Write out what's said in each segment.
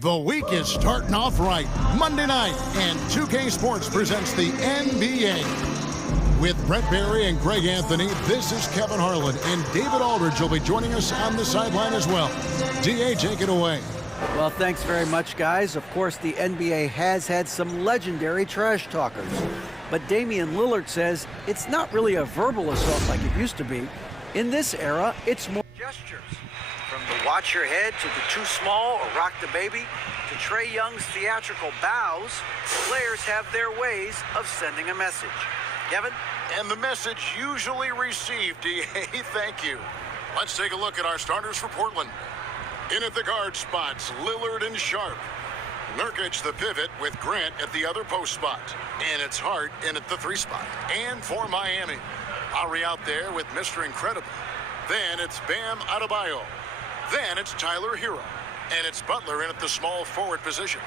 The week is starting off right. Monday night, and 2K Sports presents the NBA. With Brett Barry and Greg Anthony, this is Kevin Harlan, and David Aldridge will be joining us on the sideline as well. DA, take it away. Well, thanks very much, guys. Of course, the NBA has had some legendary trash talkers. But Damian Lillard says it's not really a verbal assault like it used to be. In this era, it's more gestures. From the watch your head to the too small or rock the baby to Trae Young's theatrical bows, players have their ways of sending a message. Kevin? And the message usually received, DA. Thank you. Let's take a look at our starters for Portland. In at the guard spots, Lillard and Sharp. Nurkic the pivot with Grant at the other post spot. And it's Hart in at the 3 spot. And for Miami, Lowry out there with Mr. Incredible. Then it's Bam Adebayo. Then it's Tyler Hero. And it's Butler in at the small forward position.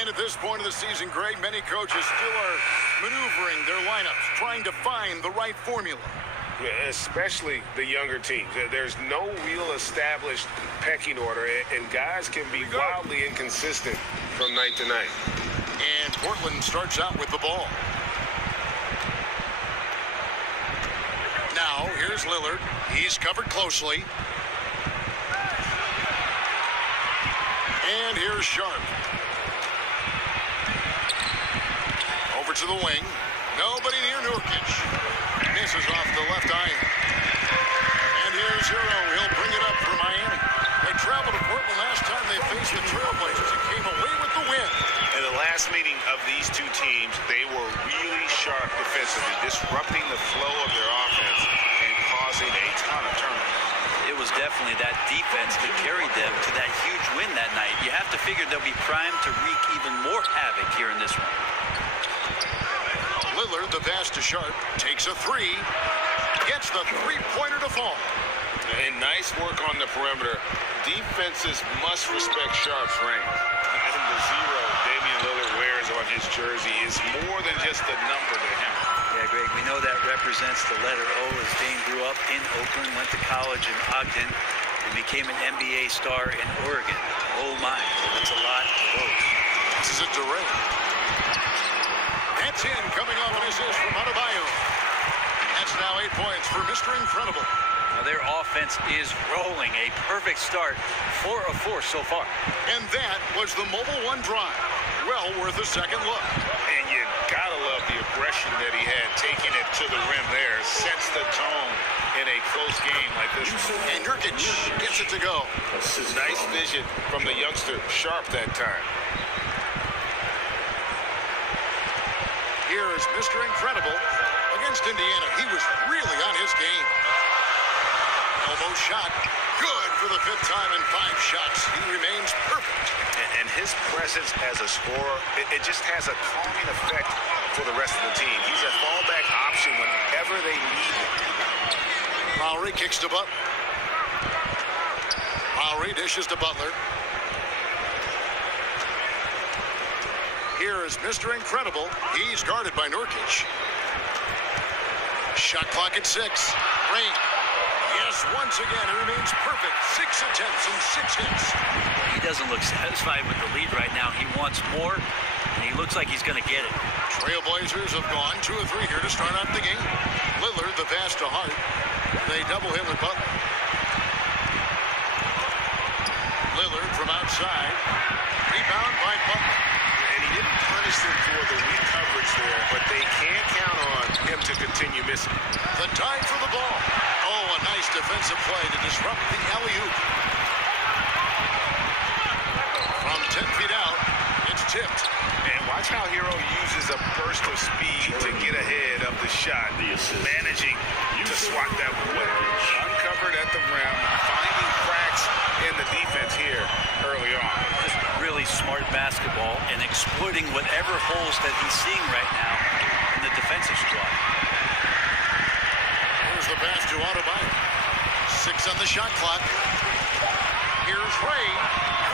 And at this point of the season, Greg, many coaches still are maneuvering their lineups, trying to find the right formula. Yeah, especially the younger teams. There's no real established pecking order, and guys can be wildly inconsistent from night to night. And Portland starts out with the ball. Now, here's Lillard. He's covered closely. And here's Sharp. Over to the wing. Nobody near Nurkic. Misses off the left iron. And here's Hero. He'll bring it up for Miami. They traveled to Portland last time they faced the Trailblazers and came away with the win. In the last meeting of these two teams, they were really sharp defensively, disrupting the flow of their offense and causing a ton of turnovers. It was definitely that defense that carried them to that huge win that night. You have to figure they'll be primed to wreak even more havoc here in this one. Lillard, the pass to Sharp, takes a 3, gets the three-pointer to fall. And nice work on the perimeter. Defenses must respect Sharp's range. I think the 0 Damian Lillard wears on his jersey is more than just a number to him. Yeah, Greg, we know that represents the letter O as Dame grew up in Oakland, went to college in Ogden, and became an NBA star in Oregon. Oh my, that's a lot of those. This is it to Ray. That's in, coming off an assist from Adebayo. That's now 8 points for Mr. Incredible. Now their offense is rolling. A perfect start, 4 of 4 so far. And that was the Mobile One drive. Well worth a second look. And you gotta love the aggression that he had, taking it to the rim there. Sets the tone in a close game like this one. And Nurkic gets it to go. Nice vision from the youngster, Sharp that time. Here is Mr. Incredible against Indiana. He was really on his game. Elbow shot. Good for the 5th time in 5 shots. He remains perfect. And his presence as a scorer, it just has a calming effect for the rest of the team. He's a fallback option whenever they need him. Lowry kicks to Butler. Lowry dishes to Butler. Here is Mr. Incredible. He's guarded by Nurkic. Shot clock at 6. Ray. Yes, once again, he remains perfect. 6 attempts and 6 hits. He doesn't look satisfied with the lead right now. He wants more, and he looks like he's going to get it. Trailblazers have gone 2 of 3 here to start out the game. Lillard, the pass to Hart. They double him with Butler. Lillard from outside. Rebound by Butler. And he didn't punish them for the weak coverage there, but they can't count on him to continue missing. The time for the ball. Oh, a nice defensive play to disrupt the alley-oop. From 10 feet out, it's tipped. And watch how Hero uses a burst of speed to get ahead of the shot. Managing to swat that one. Uncovered at the rim, finding cracks in the defense here early on. Just really smart basketball and exploiting whatever holes that he's seeing right now in the defensive squad. Here's the pass to Adebayo. 6 on the shot clock. Here's Ray.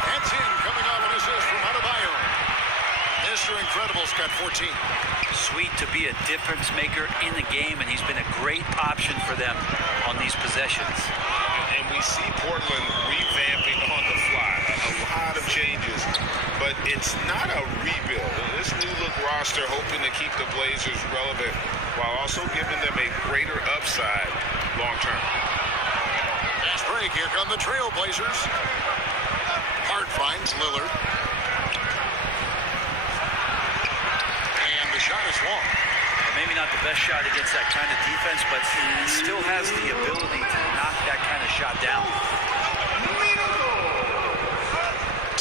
That's in, coming off an assist from Adebayo. Mr. Incredible's got 14. Sweet to be a difference maker in the game, and he's been a great option for them on these possessions. And we see Portland revamping on the fly. A lot of changes It's not a rebuild. This new look roster hoping to keep the Blazers relevant while also giving them a greater upside long term. Fast break. Here come the Trailblazers. Hart finds Lillard. And the shot is long. Maybe not the best shot against that kind of defense, but he still has the ability to knock that kind of shot down.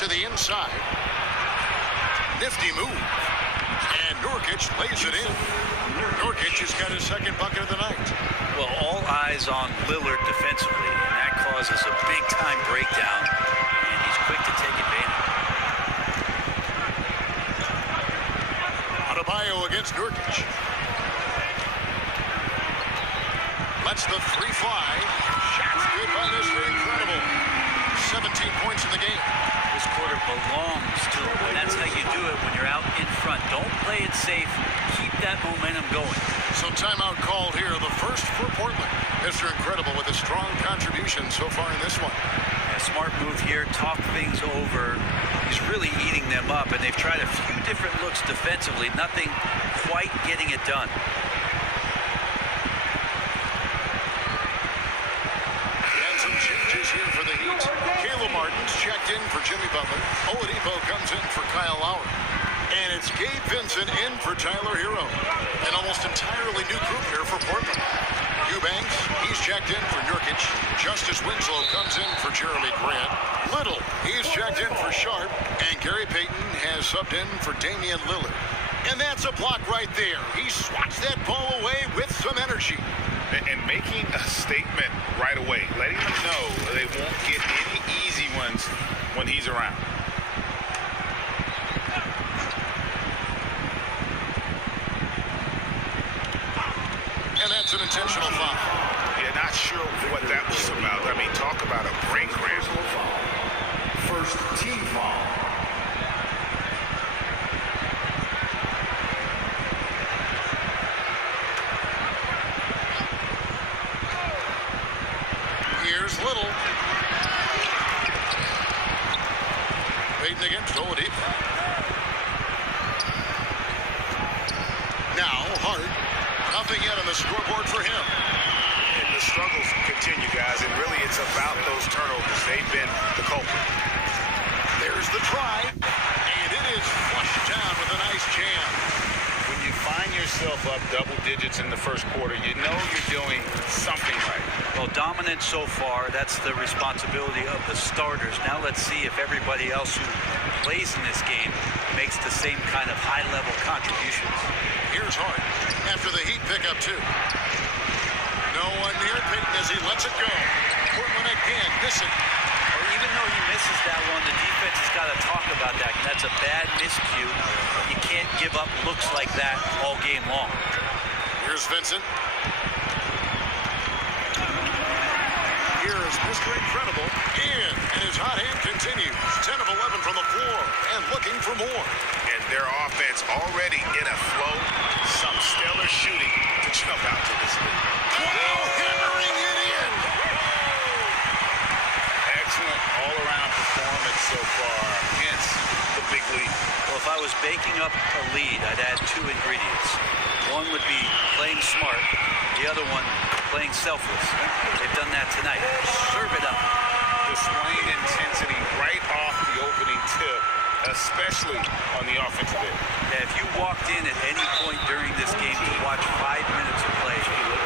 To the inside. Nifty move. And Nurkic lays it in. Nurkic has got his second bucket of the night. Well, all eyes on Lillard defensively, and that causes a big-time breakdown, and he's quick to take advantage. Adebayo against Nurkic. Lets the three fly. Shots good by Mr. Incredible. 17 points in the game. This quarter belongs to him, and that's how you do it when you're out in front. Don't play it safe. Keep that momentum going. So timeout called here, the first for Portland. Mr. Incredible with a strong contribution so far in this one. A smart move here, talk things over. He's really eating them up, and they've tried a few different looks defensively. Nothing quite getting it done. And some changes here for the Heat. Caleb Martin's checked in for Jimmy Butler. Oladipo comes in for Kyle Lowry. And it's Gabe Vincent in for Tyler Hero. An almost entirely new group here for Portland. Eubanks, he's checked in for Nurkic. Justice Winslow comes in for Jeremy Grant. Little, he's checked in for Sharp. And Gary Payton has subbed in for Damian Lillard. And that's a block right there. He swats that ball away with some energy. And making a statement right away, letting them know they won't get any easy ones when he's around. And that's an intentional foul. Yeah, not sure what that was about. I mean, talk about a brain cramp. First team foul. Here's Little. Payton against Oladipo. Now Hart. Nothing yet on the scoreboard for him. And the struggles continue, guys, and really it's about those turnovers. They've been the culprit. There's the try, and it is flushed down with a nice jam. When you find yourself up double digits in the first quarter, you know you're doing something right. Well, dominant so far. That's the responsibility of the starters. Now let's see if everybody else who plays in this game makes the same kind of high-level contributions. Here's Hart after the Heat pick up two. No one near Payton as he lets it go. Portland again missing. Well, even though he misses that one, the defense has got to talk about that. That's a bad miscue. You can't give up looks like that all game long. Here's Vincent. Here is Mr. Incredible in, and his hot hand continues. 10 of 11 from the floor and looking for more. And their offense already in a flow. Some stellar shooting to jump out to this league. Wow, hammering it in. Excellent all-around performance so far against the big league. Well, if I was baking up a lead, I'd add two ingredients. One would be playing smart. The other one, playing selfless. They've done that tonight. Serve it up. Displaying intensity right off the opening tip, especially on the offensive end. Yeah, if you walked in at any point during this game to watch 5 minutes of play,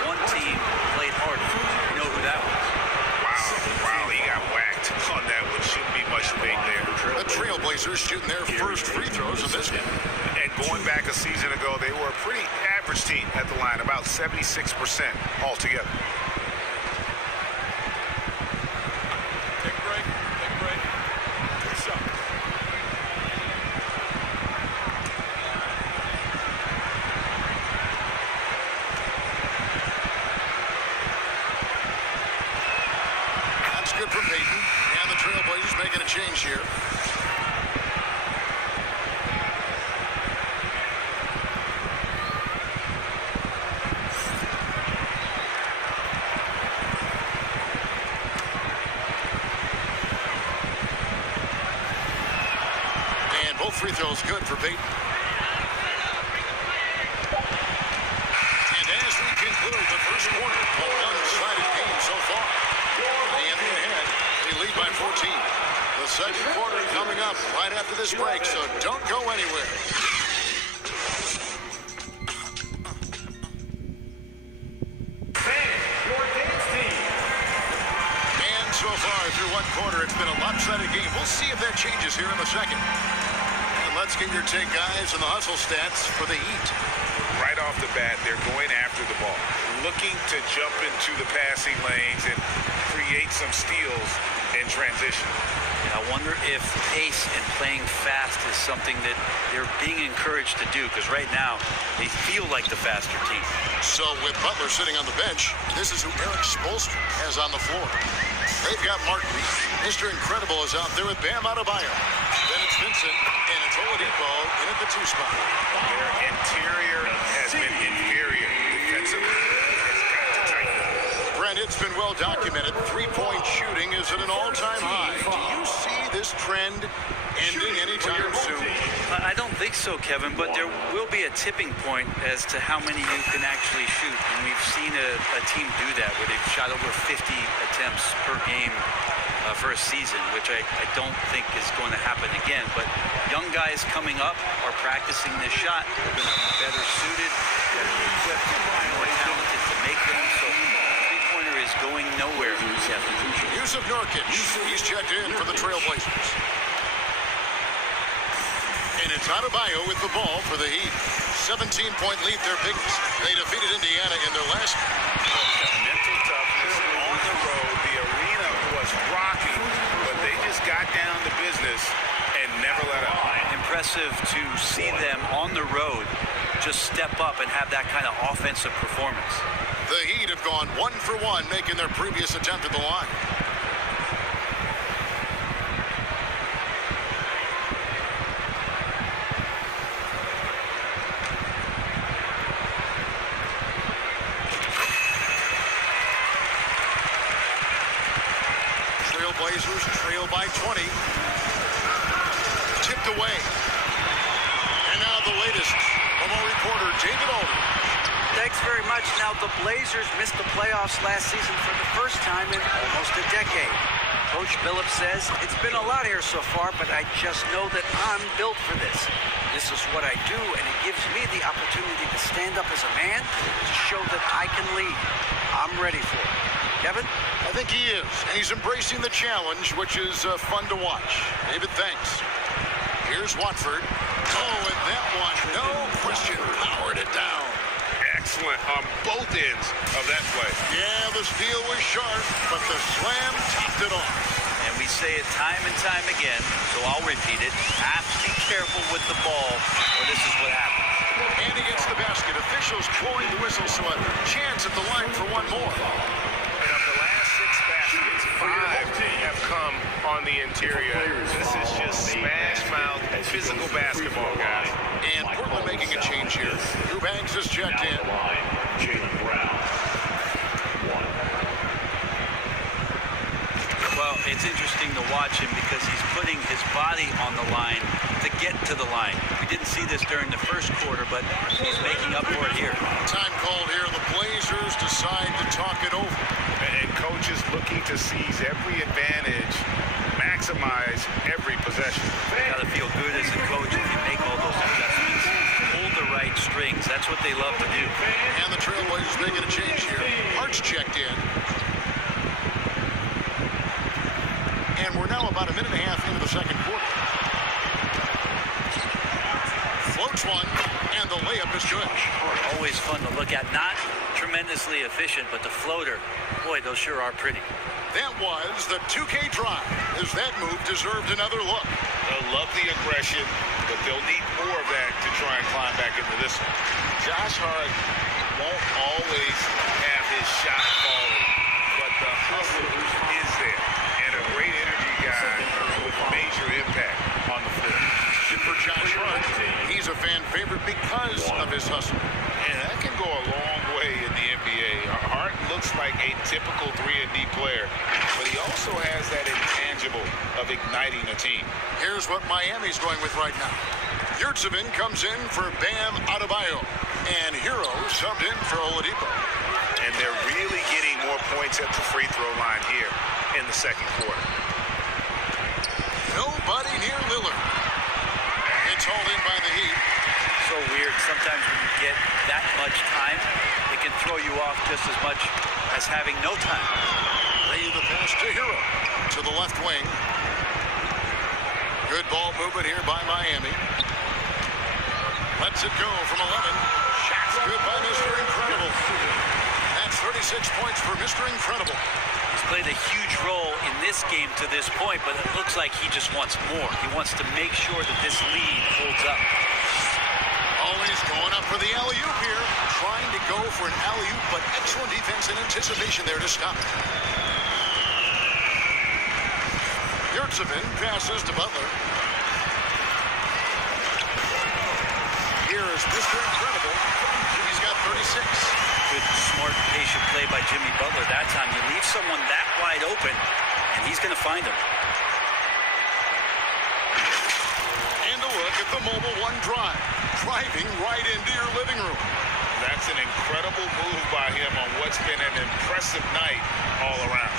one team played harder. You know who that was? Wow, he got whacked on that one. Shouldn't be much debate there. The Trailblazers shooting their first free throws of this game. And going back a season ago, they were a pretty average team at the line, about 76% altogether. Take a break. Take a break. Take a shot. That's good for Payton. And the Trailblazers making a change here. And And both free throws good for Peyton. And as we conclude the first quarter, a one-sided game so far. Miami ahead. They lead by 14. The second quarter coming up right after this break, so don't go anywhere. And so far through one quarter, it's been a lopsided game. We'll see if that changes here in the second. And let's get your take, guys, on the hustle stats for the Heat. Right off the bat, they're going after the ball, looking to jump into the passing lanes and create some steals in transition. I wonder if pace and playing fast is something that they're being encouraged to do, because right now they feel like the faster team. So with Butler sitting on the bench, this is who Eric Spoelstra has on the floor. They've got Martin. Mr. Incredible is out there with Bam Adebayo. Then it's Vincent, and it's Oladipo in at the 2 spot. Their interior has been inferior defensively. It's got to tighten up. Brent, it's been well documented. Three-point shooting is at an all-time high. Do you see this trend ending anytime soon? I don't think so, Kevin, but there will be a tipping point as to how many you can actually shoot. And we've seen a team do that where they've shot over 50 attempts per game for a season, which I don't think is going to happen again. But young guys coming up are practicing this shot. They're going to be better suited, better equipped, more talented to make them. So three-pointer is going nowhere, Kevin. Yusuf Nurkic, he's checked in for the Trailblazers. And it's Adebayo with the ball for the Heat. 17-point lead, their biggest. They defeated Indiana in their last. Mental toughness on the road. The arena was rocking, but they just got down to business and never let up. Impressive to see them on the road just step up and have that kind of offensive performance. The Heat have gone 1 for 1, making their previous attempt at the line. Trailblazers trail by 20. Tipped away. And now the latest from our reporter, David Alden. Thanks very much. Now, the Blazers missed the playoffs last season for the first time in almost a decade. Coach Billups says, it's been a lot here so far, but I just know that I'm built for this. This is what I do, and it gives me the opportunity to stand up as a man to show that I can lead. I'm ready for it. Kevin? I think he is, and he's embracing the challenge, which is fun to watch. David, thanks. Here's Watford. Oh, and that one, no question, powered it down. Excellent on both ends of that play. Yeah, the steal was sharp, but the slam topped it off. And we say it time and time again, so I'll repeat it. Have to be careful with the ball, or this is what happens. And against the basket, officials blowing the whistle, so a chance at the line for one more. And of the last 6 baskets, 5 have come on the interior. This is just smash-mouth physical basketball, guys. And Portland making a change here. Drew Banks is checked in. Well, it's interesting to watch him because he's putting his body on the line to get to the line. We didn't see this during the first quarter, but he's making up for it here. Time called here. The Blazers decide to talk it over. And coaches looking to seize every advantage, maximize every possession. You gotta feel good as a coach if you make all those adjustments. Pull the right strings. That's what they love to do. And the Trailblazers making a change here. Hart's checked in. And we're now about a minute and a half into the second quarter. Floats one, and the layup is good. Always fun to look at. Not tremendously efficient, but the floater, boy, those sure are pretty. That was the 2K drive, as that move deserved another look. They'll love the aggression, but they'll need more of that to try and climb back into this one. Josh Hart won't always have his shot falling, but the hustle is there. And a great energy guy with major impact on the floor. And for Josh Hart, he's a fan favorite because of his hustle. And that can go a long way in the NBA. Hart looks like a typical 3-and-D player, but he also has that intangible capable of igniting a team. Here's what Miami's going with right now. Yurtsevin comes in for Bam Adebayo, and Hero subbed in for Oladipo. And they're really getting more points at the free throw line here in the second quarter. Nobody near Lillard. It's hauled in by the Heat. So weird. Sometimes when you get that much time, it can throw you off just as much as having no time. Ray the pass to Hero to the left wing. Good ball movement here by Miami. Lets it go from 11. Shot's good by Mr. Incredible. That's 36 points for Mr. Incredible. He's played a huge role in this game to this point, but it looks like he just wants more. He wants to make sure that this lead holds up. Always going up for the alley-oop here. Trying to go for an alley-oop, but excellent defense and anticipation there to stop it. Yurtsevin passes to Butler. Here's Mr. Incredible. He's got 36. Good, smart, patient play by Jimmy Butler that time. You leave someone that wide open, and he's going to find him. And a look at the Mobile One drive. Driving right into your living room. That's an incredible move by him on what's been an impressive night all around.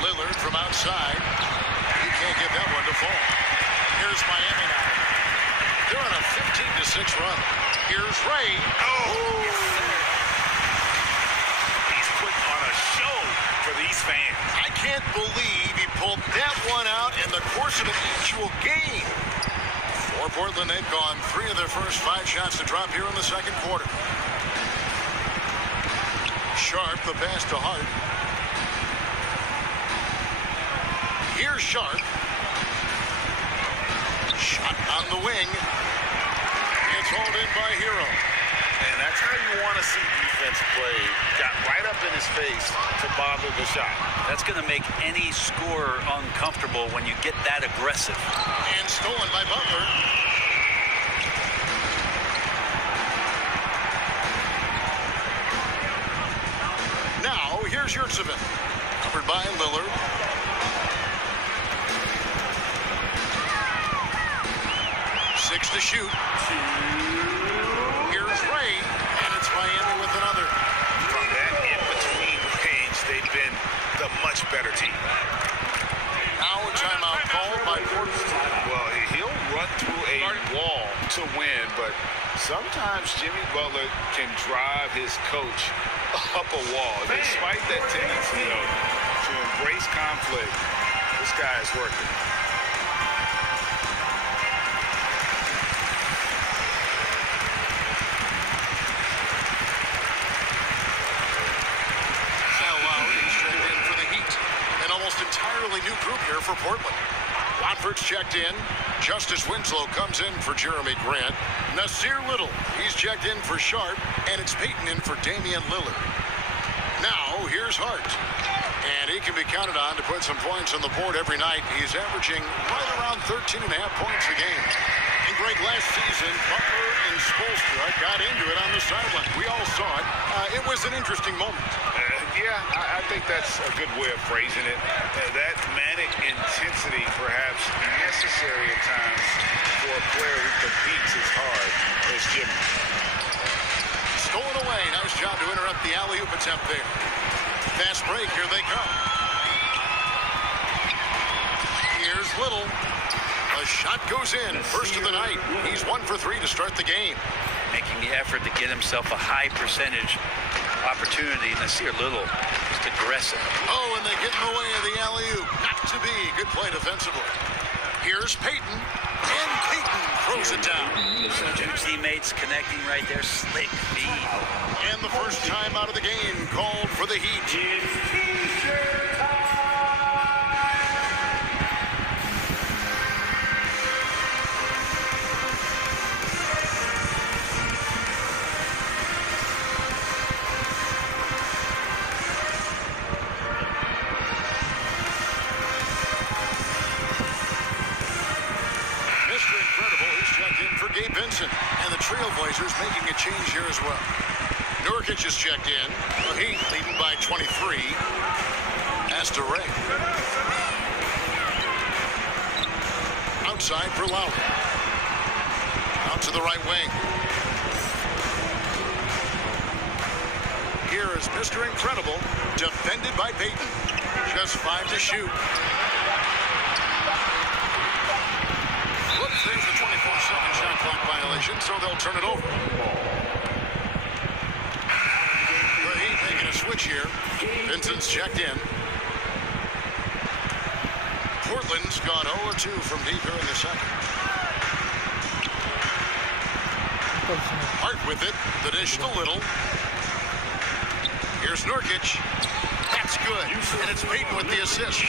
Lillard from outside. He can't get that one to fall. Here's Miami now. They're on a 15-6 run. Here's Ray. Oh! He's putting on a show for these fans. I can't believe he pulled that one out in the course of an actual game. For Portland, they've gone 3 of their first 5 shots to drop here in the second quarter. Sharp, the pass to Hart. Here's Sharp. Shot on the wing. It's hauled in by Hero. And that's how you want to see defense play. Got right up in his face to bother the shot. That's going to make any scorer uncomfortable when you get that aggressive. And stolen by Butler. Now, here's Yurtsevin. Covered by Lillard. Six to shoot. Here's Ray, and it's Miami with another. From that in-between range, they've been the much better team. Now a timeout called by Portland. Well, he'll run through a wall to win, but sometimes Jimmy Butler can drive his coach up a wall. Despite that tendency, though, to embrace conflict, this guy is working. Entirely new group here for Portland. Watford's checked in. Justice Winslow comes in for Jeremy Grant. Nasir Little, he's checked in for Sharp, and it's Payton in for Damian Lillard. Now, here's Hart. And he can be counted on to put some points on the board every night. He's averaging right around 13.5 points a game. And Greg, last season, Butler and Spoelstra got into it on the sideline. We all saw it. It was an interesting moment. Yeah, I think that's a good way of phrasing it. That manic intensity perhaps necessary at times for a player who competes as hard as Jimmy. Stolen away. Nice job to interrupt the alley-oop attempt there. Fast break. Here they come. Here's Little. A shot goes in. First of the night. He's 1 for 3 to start the game. Making the effort to get himself a high percentage opportunity. Nasir Little, just aggressive. Oh, and they get in the way of the alley-oop. Not to be. Good play defensively. Here's Payton. And Payton throws it down. Two teammates connecting right there. Slick feed. And the first time out of the game called for the Heat. And the Trailblazers making a change here as well. Nurkic is checked in. The Heat leading by 23. pass to Ray. Outside for Lowry. Out to the right wing. Here is Mr. Incredible, defended by Peyton. Just 5 to shoot. Whoops, there's the 24-second shot clock violation, so they'll turn it over. The Heat making a switch here. Vincent's checked in. Portland's gone 0-2 from deep here in the second. Hart with it. The dish to Little. Here's Nurkic. That's good. And it's Peyton with the assist.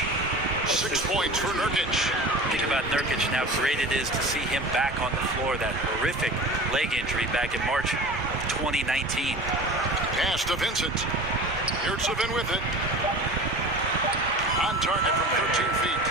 6 points for Nurkic. Think about Nurkic and how great it is to see him back on the floor. That horrific leg injury back in March of 2019. Pass to Vincent. Yurtsevin with it. On target from 13 feet.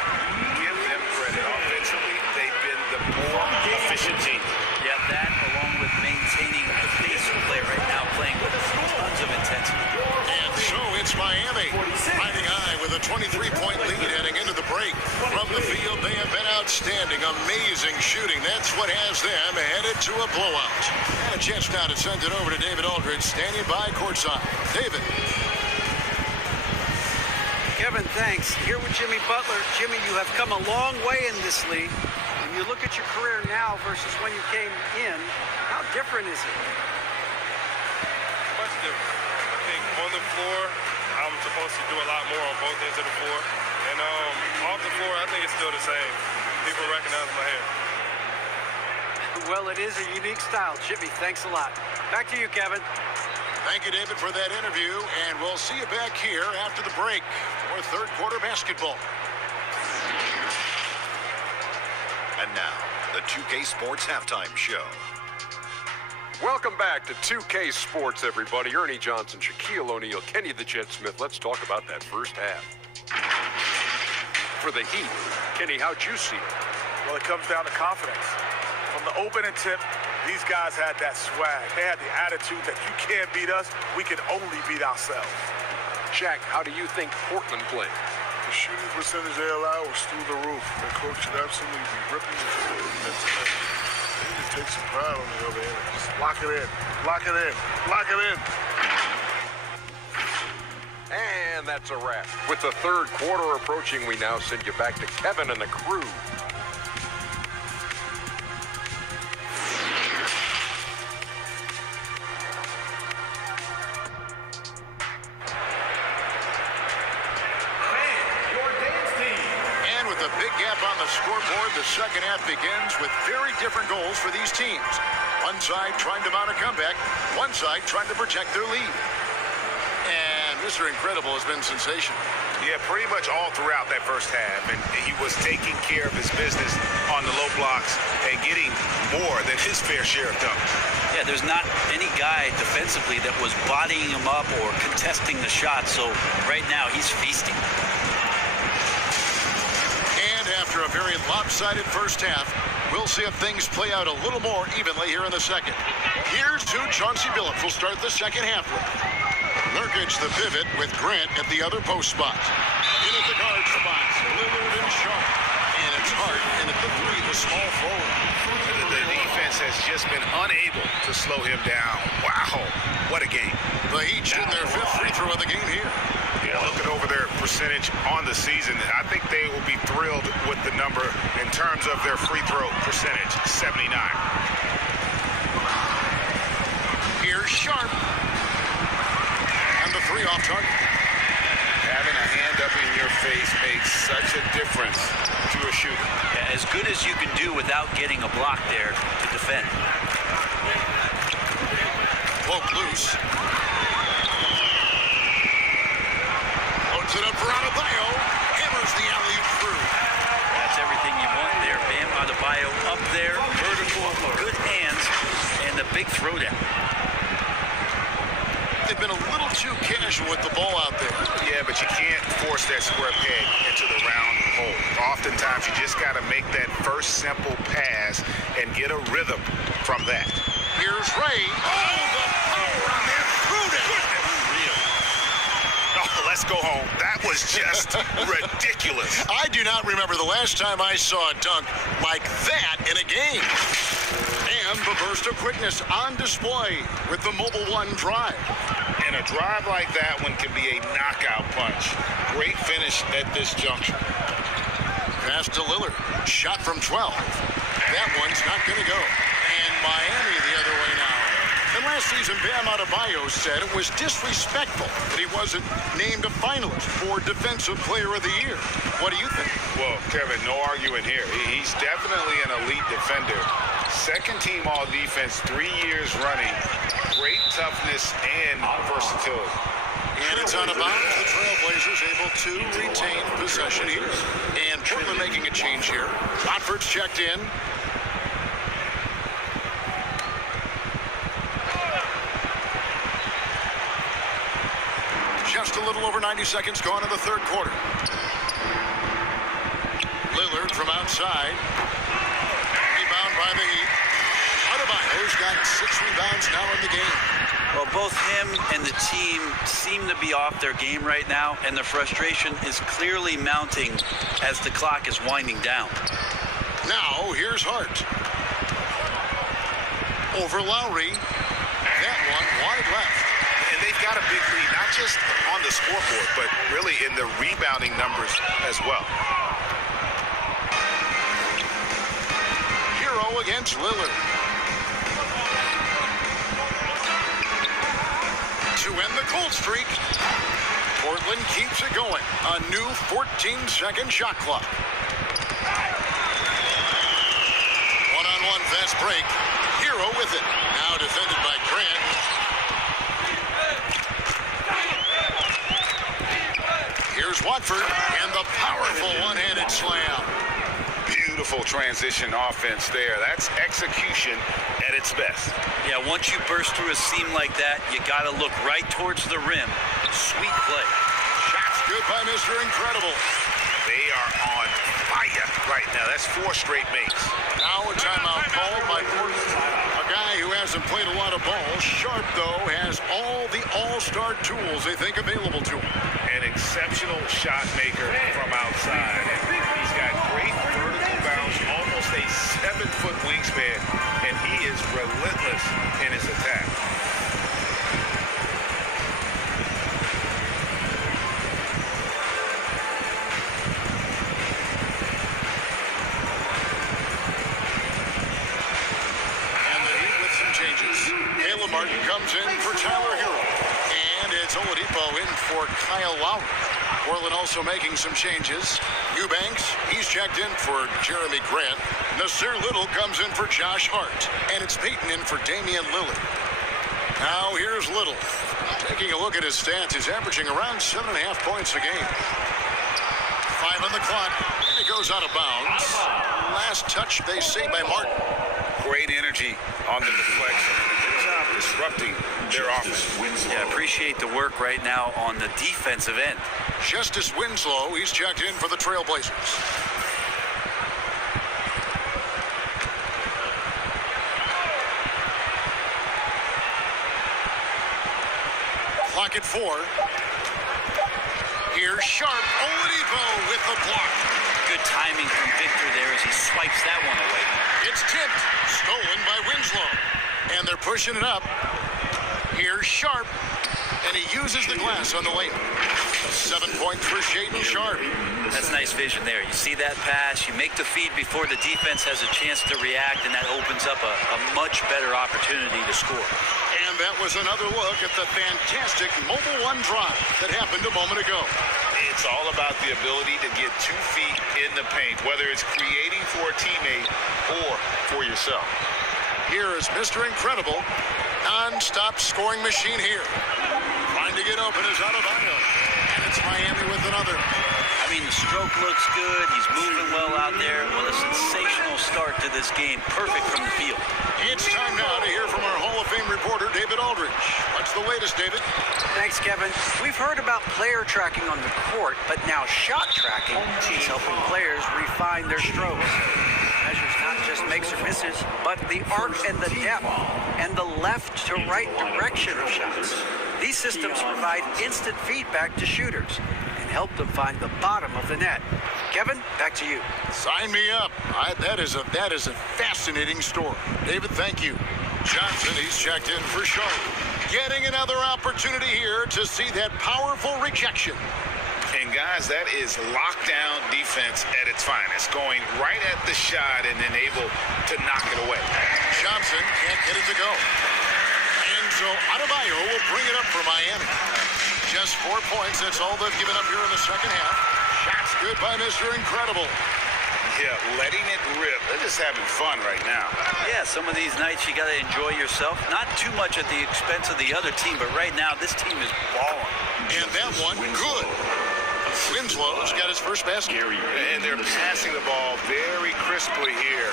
Give them credit. Offensively, they've been the more efficient team. Yeah, that along with maintaining the pace of play right now, playing with tons of intensity. And so it's Miami riding high with a 23-point lead heading into the break. From the field, they have been outstanding. Amazing shooting. That's what has them headed to a blowout. And a chance now to send it over to David Aldridge, standing by courtside. David. Kevin, thanks. Here with Jimmy Butler. Jimmy, you have come a long way in this league. When you look at your career now versus when you came in, how different is it? Much different. I think on the floor, I'm supposed to do a lot more on both ends of the floor. And off the floor, I think it's still the same. People recognize my hair. Well, it is a unique style. Jimmy, thanks a lot. Back to you, Kevin. Thank you, David, for that interview, and we'll see you back here after the break for third quarter basketball. And now, the 2K Sports Halftime Show. Welcome back to 2K Sports, everybody. Ernie Johnson, Shaquille O'Neal, Kenny the Jet Smith. Let's talk about that first half. For the Heat, Kenny, how'd you see it? Well, it comes down to confidence. From the opening tip, these guys had that swag. They had the attitude that you can't beat us, we can only beat ourselves. Shaq, how do you think Portland played? The shooting percentage they allow was through the roof. The coach should absolutely be ripping the floor. They need to take some pride on the other end. Just lock it in. Lock it in. Lock it in. And that's a wrap. With the third quarter approaching, we now send you back to Kevin and the crew. On the scoreboard, the second half begins with very different goals for these teams. One side trying to mount a comeback, one side trying to protect their lead. And Mr. Incredible has been sensational. Yeah, pretty much all throughout that first half. And he was taking care of his business on the low blocks and getting more than his fair share of dunks. Yeah, there's not any guy defensively that was bodying him up or contesting the shot. So right now he's feasting. After a very lopsided first half, we'll see if things play out a little more evenly here in the second. Here's who Chauncey Billups will start the second half with. Nurkic the pivot with Grant at the other post spot. In at the guard spots, Lillard and Sharp. And it's Hart in at the three, the small forward. The defense has just been unable to slow him down. Wow, what a game. The Heat shooting their fifth free throw of the game here. Yeah, looking over their percentage on the season, I think they will be thrilled with the number in terms of their free throw percentage, 79. Here's Sharp. And the three off target. Having a hand up in your face makes such a difference to a shooter. Yeah, as good as you can do without getting a block there to defend. Poke loose. Loads it up for Adebayo. Hammers the alley-oop through. That's everything you want there. Bam Adebayo up there, vertical, good hands, and the big throwdown. They've been a little too casual with the ball out there. Yeah, but you can't force that square peg into the round hole. Oftentimes, you just got to make that first simple pass and get a rhythm from that. Here's Ray. Oh, the power on that throwdown. Oh, let's let's go home. That was just ridiculous. I do not remember the last time I saw a dunk like that in a game. And the burst of quickness on display with the Mobile One drive. And a drive like that one can be a knockout punch. Great finish at this juncture. Pass to Lillard. Shot from 12. That one's not going to go. And Miami the other way now. And last season, Bam Adebayo said it was disrespectful that he wasn't named a finalist for Defensive Player of the Year. What do you think? Well, Kevin, no arguing here. He's definitely an elite defender. Second team all defense 3 years running. Great toughness and versatility. And it's out of bounds. The Trailblazers able to retain possession here. And Portland making a change here. Watford's checked in. Just a little over 90 seconds gone in the third quarter. Lillard from outside. Rebound by the Heat. Adebayo's got 6 rebounds now in the game. Well, both him and the team seem to be off their game right now, and the frustration is clearly mounting as the clock is winding down. Now, here's Hart. Over Lowry. That one wide left. And they've got a big lead, not just on the scoreboard, but really in the rebounding numbers as well. Hero against Lillard. To end the cold streak, Portland keeps it going. A new 14-second shot clock. One-on-one fast break. Hero with it. Now defended by Grant. Here's Watford and the powerful one-handed slam. Beautiful transition offense there. That's execution at its best. Yeah, once you burst through a seam like that, you got to look right towards the rim. Sweet play. Shots good by Mr. Incredible. They are on fire right now. That's 4 straight makes. Now a timeout called by Portland. A guy who hasn't played a lot of ball. Sharp, though, has all the all-star tools they think available to him. An exceptional shot maker from outside. He's got great vertical bounce, almost a 7-foot wingspan, and he is relentless in his attack. Martin comes in for Tyler Hero. And it's Oladipo in for Kyle Lowry. Portland also making some changes. Eubanks, he's checked in for Jeremy Grant. Nasir Little comes in for Josh Hart. And it's Peyton in for Damian Lillard. Now here's Little. Taking a look at his stats, he's averaging around 7.5 points a game. 5 on the clock, and it goes out of bounds. Last touch, they say, by Martin. Great energy on the deflection. Disrupting their offense. Yeah, appreciate the work right now on the defensive end. Justice Winslow, he's checked in for the Trailblazers. Clock at 4. Here's Sharp. Oladipo with the block. Good timing from Victor there as he swipes that one away. It's tipped. Stolen by Winslow. And they're pushing it up. Here's Sharp. And he uses the glass on the layup. 7 points for Shaedon Sharp. That's nice vision there. You see that pass, you make the feed before the defense has a chance to react, and that opens up a much better opportunity to score. And that was another look at the fantastic Mobile One drive that happened a moment ago. It's all about the ability to get 2 feet in the paint, whether it's creating for a teammate or for yourself. Here is Mr. Incredible, non-stop scoring machine here. Trying to get open is Adebayo. And it's Miami with another. I mean, the stroke looks good. He's moving well out there. What a sensational start to this game. Perfect from the field. It's time now to hear from our Hall of Fame reporter, David Aldridge. What's the latest, David? Thanks, Kevin. We've heard about player tracking on the court, but now shot tracking is helping players refine their strokes. Measures not just makes or misses, but the arc and the depth and the left to right direction of shots. These systems provide instant feedback to shooters and help them find the bottom of the net. Kevin, back to you. Sign me up. That is a fascinating story. David, thank you. Johnson, he's checked in for show. Getting another opportunity here to see that powerful rejection. And guys, that is lockdown defense at its finest. Going right at the shot and then able to knock it away. Johnson can't get it to go. And so Adebayo will bring it up for Miami. Just 4 points. That's all they've given up here in the second half. Shots good by Mr. Incredible. Yeah, letting it rip. They're just having fun right now. Yeah, some of these nights you got to enjoy yourself. Not too much at the expense of the other team, but right now this team is balling. And that one, good. Winslow's got his first basket. And they're passing the ball very crisply here.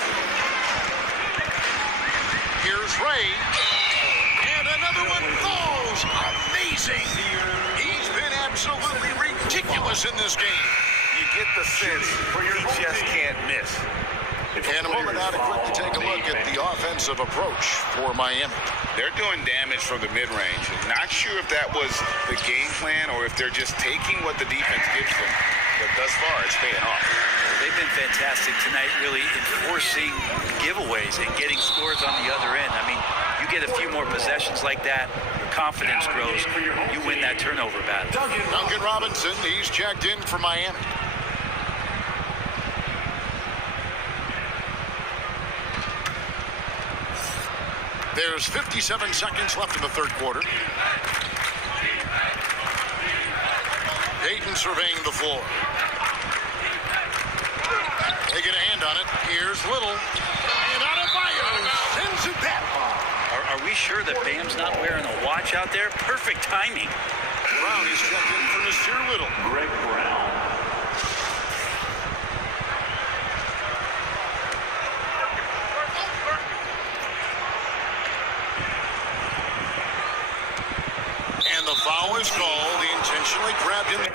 Here's Ray. And another one falls. Amazing. He's been absolutely ridiculous in this game. You get the sense he just can't miss. And a moment out, quick to take a look at the offensive approach for Miami. They're doing damage from the mid-range. Not sure if that was the game plan or if they're just taking what the defense gives them. But thus far, it's paying off. They've been fantastic tonight, really enforcing giveaways and getting scores on the other end. I mean, you get a few more possessions like that, your confidence grows, you win that turnover battle. Duncan Robinson, he's checked in for Miami. There's 57 seconds left in the third quarter. Payton surveying the floor. They get a hand on it. Here's Little. And Adebayo sends it back. Are we sure that Bam's not wearing a watch out there? Perfect timing. Brown is checked in for Mr. Little. Greg Brown. And the foul is called. He intentionally grabbed him.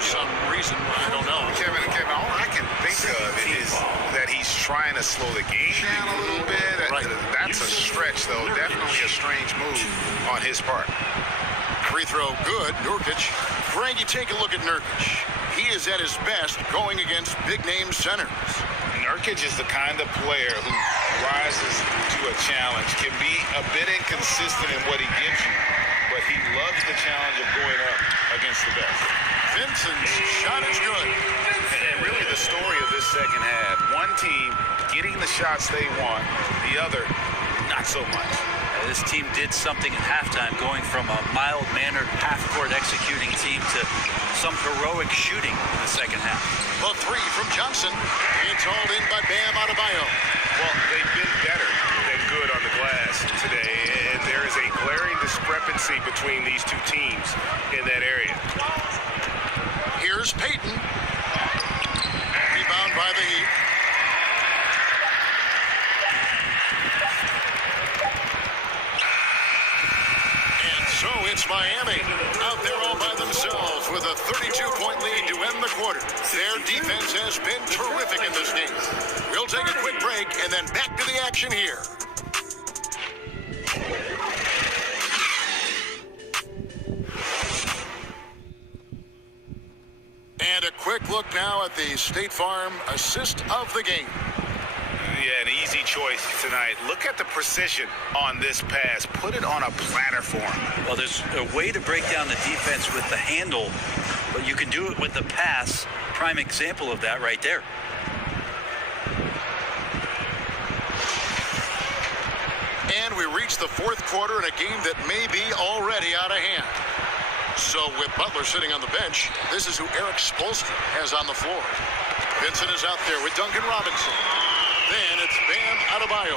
Some reason, I don't know. Kevin, all I can think of is that he's trying to slow the game down a little bit. Right. That's a stretch, though. Definitely a strange move on his part. Free throw good. Nurkic. Greg, you take a look at Nurkic. He is at his best going against big-name centers. Nurkic is the kind of player who rises to a challenge, can be a bit inconsistent in what he gives you, but he loves the challenge of going up against the best. Vincent's shot is good. And really the story of this second half, one team getting the shots they want, the other not so much. This team did something at halftime, going from a mild-mannered half-court executing team to some heroic shooting in the second half. The three from Johnson. It's hauled in by Bam Adebayo. Well, they've been better than good on the glass today, and there is a glaring discrepancy between these two teams in that area. Here's Payton. Rebound by the Heat. And so It's Miami out there all by themselves with a 32-point lead to end the quarter. Their defense has been terrific in this game. We'll take a quick break and then back to the action here. And a quick look now at the State Farm assist of the game. Yeah, an easy choice tonight. Look at the precision on this pass. Put it on a platter for him. Well, there's a way to break down the defense with the handle, but you can do it with the pass. Prime example of that right there. And we reach the fourth quarter in a game that may be already out of hand. So with Butler sitting on the bench, this is who Eric Spoelstra has on the floor. Vincent is out there with Duncan Robinson. Then it's Bam Adebayo.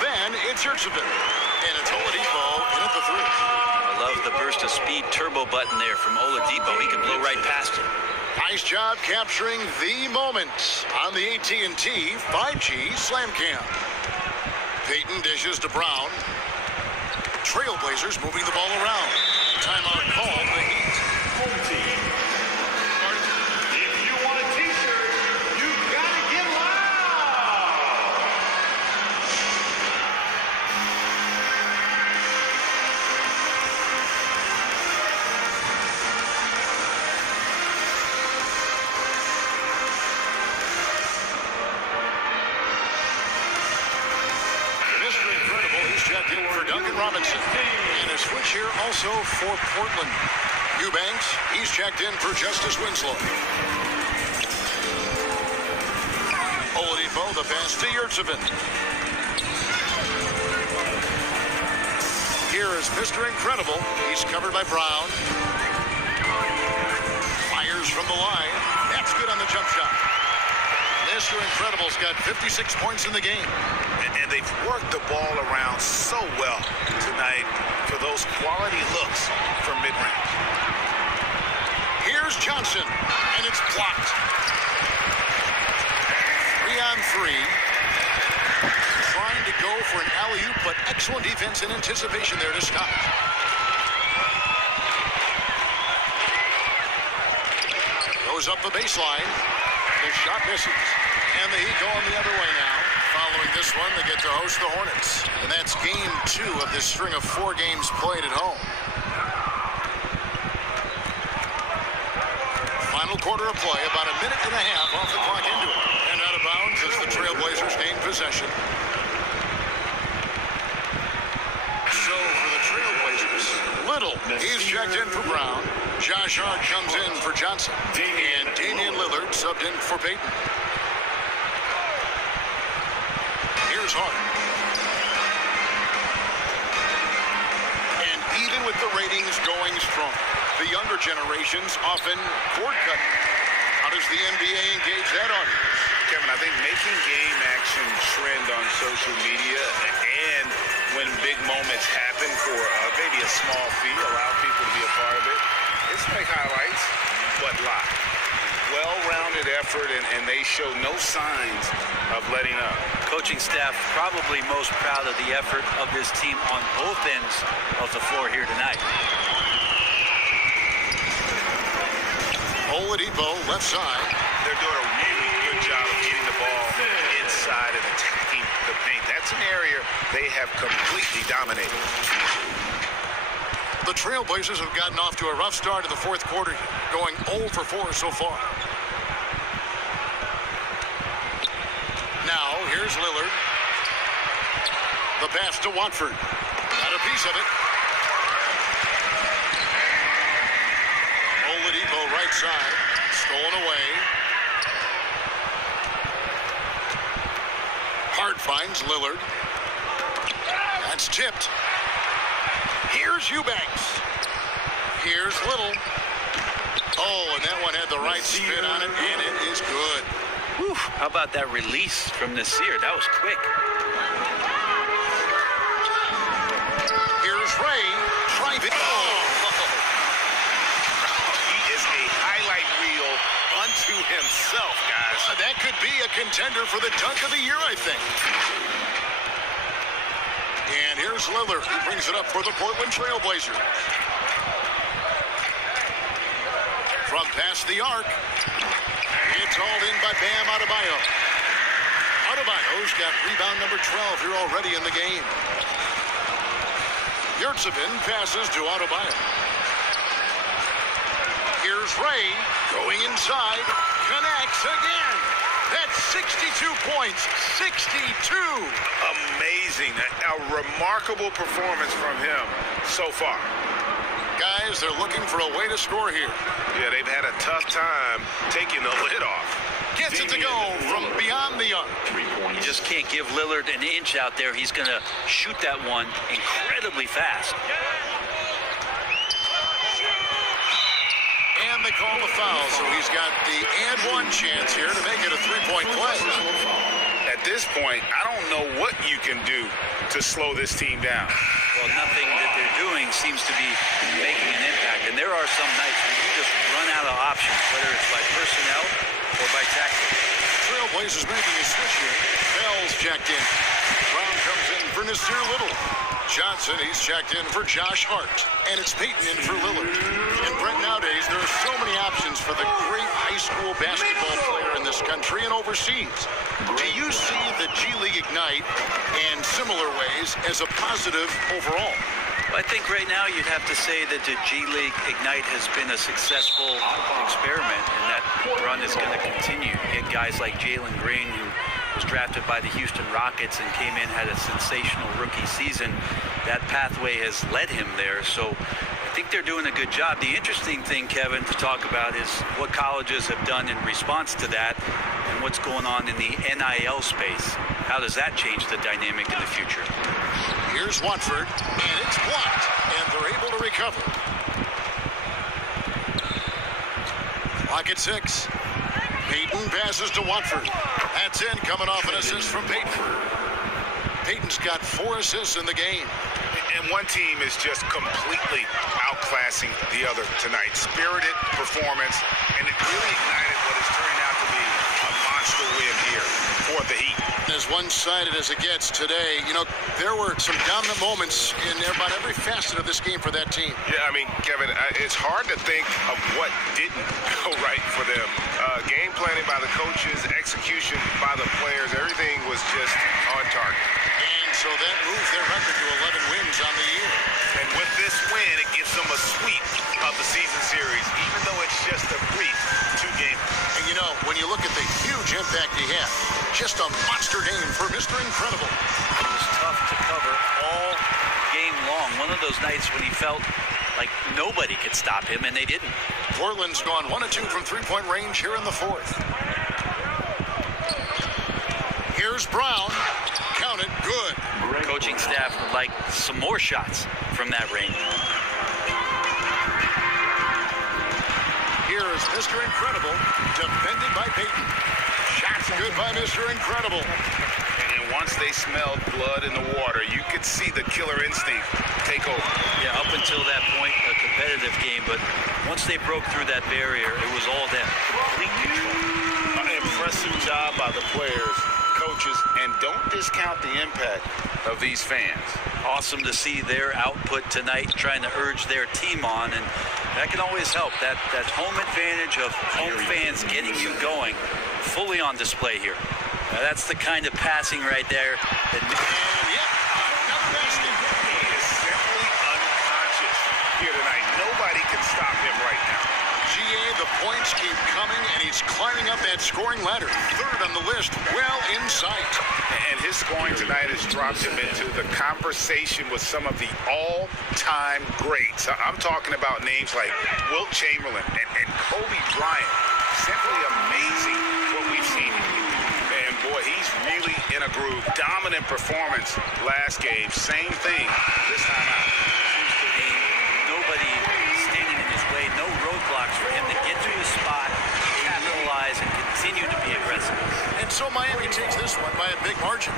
Then it's Yurtseven. And it's Oladipo in at the three. I love the burst of speed turbo button there from Oladipo. He can blow right past it. Nice job capturing the moments on the AT&T 5G Slam Cam. Payton dishes to Brown. Trailblazers moving the ball around. Timeout called the Heat. If you want a t-shirt, you gotta get loud. Mr. Incredible is checked in for Duncan Robinson. And a switch here also for Portland. Eubanks, he's checked in for Justice Winslow. Oladipo, the pass to Yurtseven. Here is Mr. Incredible. He's covered by Brown. Fires from the line. That's good on the jump shot. Mr. Incredible's got 56 points in the game. And they've worked the ball around so well tonight for those quality looks from mid-range. Here's Johnson, and it's blocked. 3-on-3. Trying to go for an alley-oop, but excellent defense and anticipation there to stop. Goes up the baseline. The shot misses. And the Heat going the other way now. Following this one, they get to host the Hornets. And that's game 2 of this string of 4 games played at home. Final quarter of play, about a minute and a half off the clock into it. And out of bounds as the Trailblazers gain possession. So for the Trailblazers, Little, he's checked in for Brown. Josh Hart comes in for Johnson. And Damian Lillard subbed in for Payton. Here's Hart. And even with the ratings going strong, the younger generations often cord cutting. How does the NBA engage that audience? Kevin, I think making game action trend on social media and when big moments happen for maybe a small fee, allow people to be a part of it. It's like highlights, but live. Well-rounded effort, and they show no signs of letting up. Coaching staff probably most proud of the effort of this team on both ends of the floor here tonight. Oladipo, left side. They're doing a really good job of getting the ball inside and attacking the paint. That's an area they have completely dominated. The Trailblazers have gotten off to a rough start in the fourth quarter, going 0 for 4 so far. Now, here's Lillard. The pass to Watford. Got a piece of it. Oladipo, right side. Stolen away. Hart finds Lillard. That's tipped. Here's Eubanks. Here's Little. Oh, and that one had the right spin on it, and it is good. Whew, how about that release from Nasir? That was quick. Here's Ray. Driving. Oh. He is a highlight reel unto himself, guys. That could be a contender for the dunk of the year, I think. And And here's Lillard. He brings it up for the Portland Trailblazers. From past the arc. It's hauled in by Bam Adebayo. Adebayo's got rebound number 12 here already in the game. Yurtsevin passes to Adebayo. Here's Ray going inside. Connects again. That's 62 points. 62. Amazing. A remarkable performance from him so far. Guys, they're looking for a way to score here. Yeah, they've had a tough time taking the lid off. Gets it to go from beyond the arc. You just can't give Lillard an inch out there. He's going to shoot that one incredibly fast. And they call the foul, so he's got the and one chance here to make it a three-point play. At this point, I don't know what you can do to slow this team down. Well, nothing that they're doing seems to be making an impact. And there are some nights where you just run out of options, whether it's by personnel or by tactics. Trailblazers making a switch here. Bell's checked in. Brown comes in for Nasir Little. Johnson, he's checked in for Josh Hart. And it's Payton in for Lillard. And Brent, nowadays, there are so many options for the great high school basketball player in this country and overseas. Do you see the G League Ignite in similar ways as a positive overall? I think right now you'd have to say that the G League Ignite has been a successful experiment, and that run is going to continue. You get guys like Jalen Green, who was drafted by the Houston Rockets and came in, had a sensational rookie season. That pathway has led him there, so I think they're doing a good job. The interesting thing, Kevin, to talk about is what colleges have done in response to that and what's going on in the NIL space. How does that change the dynamic in the future? Here's Watford, and it's blocked, and they're able to recover. Clock at 6. Payton passes to Watford. That's in, coming off an assist from Payton. Payton's got 4 assists in the game. And one team is just completely outclassing the other tonight. Spirited performance, and it really ignited what is turning out to be a monster win here for the Heat. As one-sided as it gets today, you know, there were some dominant moments in about every facet of this game for that team. Yeah, I mean, Kevin, it's hard to think of what didn't go right for them. Game planning by the coaches, execution by the players, everything was just on target. And so that moves their record to 11 wins on the year. And with this win, it gives them a sweep of the season series, even though it's just a brief 2-game. And you know, when you look at the huge impact he had, just a monster game for Mr. Incredible. It was tough to cover all game long. One of those nights when he felt like nobody could stop him, and they didn't. Portland's gone 1 of 2 from three-point range here in the 4th. Here's Brown. Count it. Good. Coaching staff would like some more shots from that range. Here is Mr. Incredible, defended by Payton. Shots good by Mr. Incredible. And once they smelled blood in the water, you could see the killer instinct take over. Yeah, up until that point, a competitive game, but once they broke through that barrier, it was all them. Complete control. An impressive job by the players, coaches, and don't discount the impact of these fans. Awesome to see their output tonight, trying to urge their team on, and that can always help. That home advantage of home fans getting you going, fully on display here. Now, that's the kind of passing right there. And yep, another basket. He is simply unconscious here tonight. Nobody can stop him right now. GA, the points keep coming, and he's climbing up that scoring ladder. 3rd on the list, well in sight. And his scoring tonight has dropped him into the conversation with some of the all-time greats. I'm talking about names like Wilt Chamberlain and Kobe Bryant. Simply amazing what we've seen. And boy, he's really in a groove. Dominant performance last game. Same thing this time out. Seems to be nobody standing in his way, no roadblocks for him to get to his spot, capitalize, and continue to be aggressive. And so Miami takes this one by a big margin.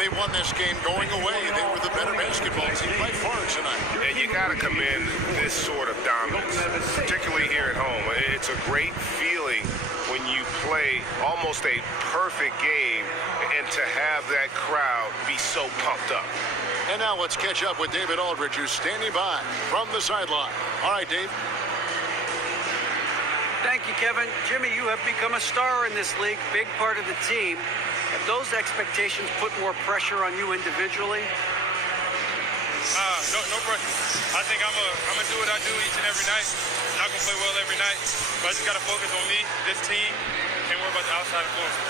They won this game going away. They were the better basketball team by far tonight. And you got to commend this sort of dominance, particularly here at home. It's a great feeling when you play almost a perfect game and to have that crowd be so pumped up. And now let's catch up with David Aldridge, who's standing by from the sideline. All right, Dave. Thank you, Kevin. Jimmy, you have become a star in this league, big part of the team. Have those expectations put more pressure on you individually? No pressure. I think I'm gonna do what I do each and every night. I'm not gonna play well every night, but I just gotta focus on me, this team, and worry about the outside influences.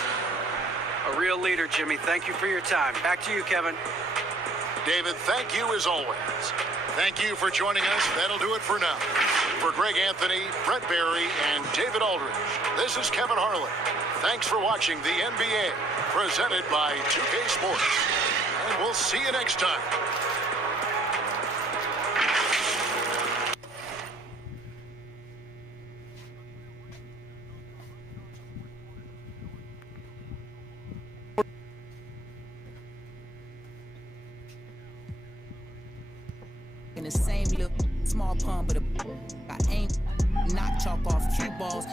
A real leader, Jimmy. Thank you for your time. Back to you, Kevin. David, thank you as always. Thank you for joining us. That'll do it for now. For Greg Anthony, Brett Barry, and David Aldridge, this is Kevin Harlan. Thanks for watching the NBA, presented by 2K Sports. And we'll see you next time. In the same little small pond, but I ain't knock chalk off cue balls.